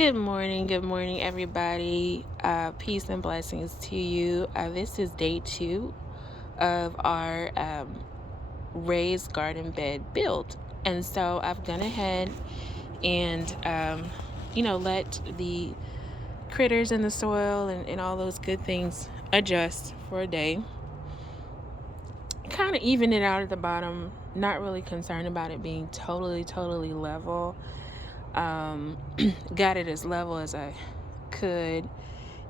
Good morning, everybody. Peace and blessings to you. This is day 2 of our raised garden bed build. And so I've gone ahead and, let the critters in the soil and all those good things adjust for a day. Kind of even it out at the bottom. Not really concerned about it being totally level. Got it as level as I could,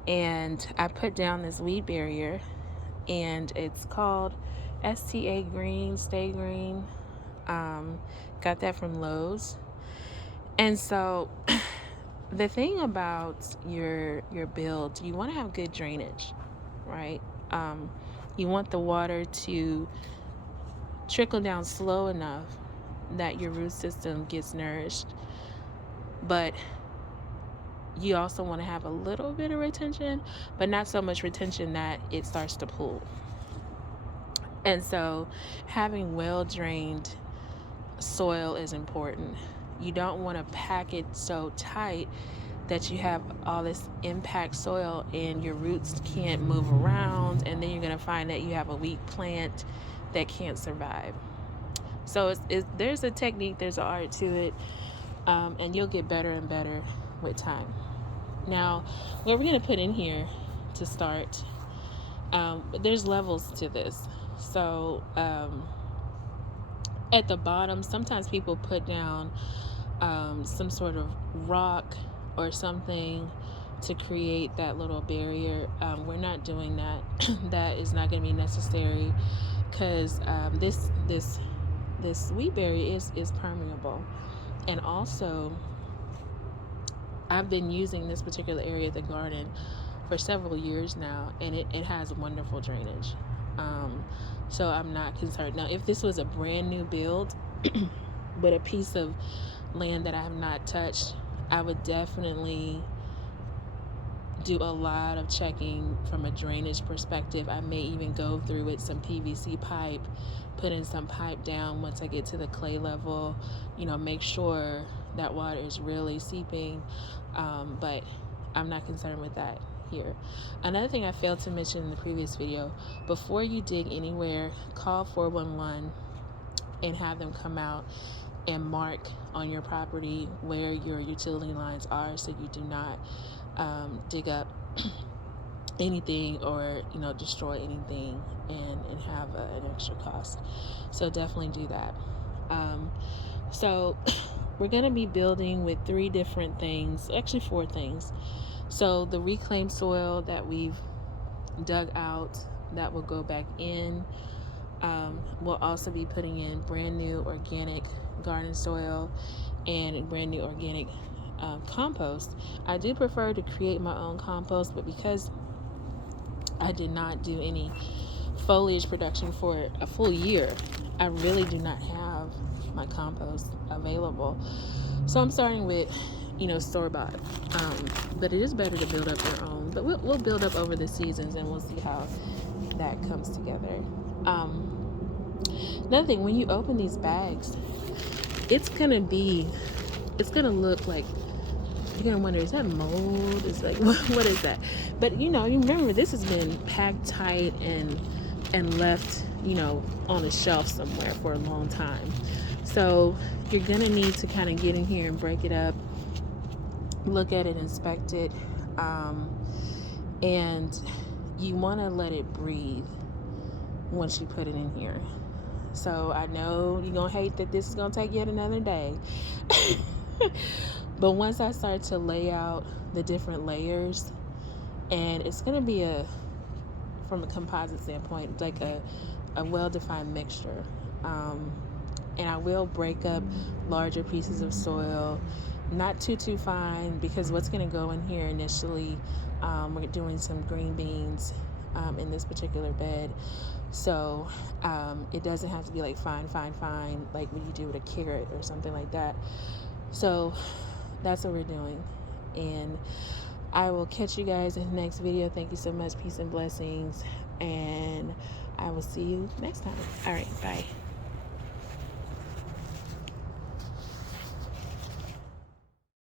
and I put down this weed barrier, and it's called STA Green, Stay Green. Got that from Lowe's. And so the thing about your build, you want to have good drainage, right? You want the water to trickle down slow enough that your root system gets nourished, but you also want to have a little bit of retention, but not so much retention that it starts to pool. And so having well drained soil is important. You don't want to pack it so tight that you have all this impact soil and your roots can't move around, and then you're going to find that you have a weak plant that can't survive. So there's a technique, there's an art to it, and you'll get better and better with time. Now, what we're going to put in here to start, there's levels to this. So at the bottom, sometimes people put down some sort of rock or something to create that little barrier. We're not doing that. That is not going to be necessary, because this weed barrier is permeable. And also, I've been using this particular area of the garden for several years now, and it has wonderful drainage. So I'm not concerned. Now, if this was a brand new build with a piece of land that I have not touched, I would definitely do a lot of checking from a drainage perspective. I may even go through with some PVC pipe, put in some pipe down once I get to the clay level, make sure that water is really seeping, but I'm not concerned with that here. Another thing I failed to mention in the previous video, before you dig anywhere, call 411 and have them come out and mark on your property where your utility lines are, so you do not dig up anything or destroy anything and have an extra cost. So definitely do that. So we're going to be building with 3 different things, actually 4 things. So the reclaimed soil that we've dug out, that will go back in. We'll also be putting in brand new organic garden soil and brand new organic compost. I do prefer to create my own compost, but because I did not do any foliage production for a full year, I really do not have my compost available. So I'm starting with store-bought, but it is better to build up your own. But we'll build up over the seasons, and we'll see how that comes together. Another thing, when you open these bags, it's gonna look like you're gonna wonder, is that mold? It's like, what is that? But you remember, this has been packed tight and left on a shelf somewhere for a long time. So you're gonna need to kind of get in here and break it up, look at it, inspect it, and you want to let it breathe once you put it in here. So I know you're gonna hate that this is gonna take yet another day. But once I start to lay out the different layers, and it's gonna be from a composite standpoint, like a well-defined mixture. And I will break up larger pieces of soil, not too fine, because what's going to go in here initially, we're doing some green beans in this particular bed. So it doesn't have to be like fine, like what you do with a carrot or something like that. So that's what we're doing. And I will catch you guys in the next video. Thank you so much. Peace and blessings. And I will see you next time. All right. Bye.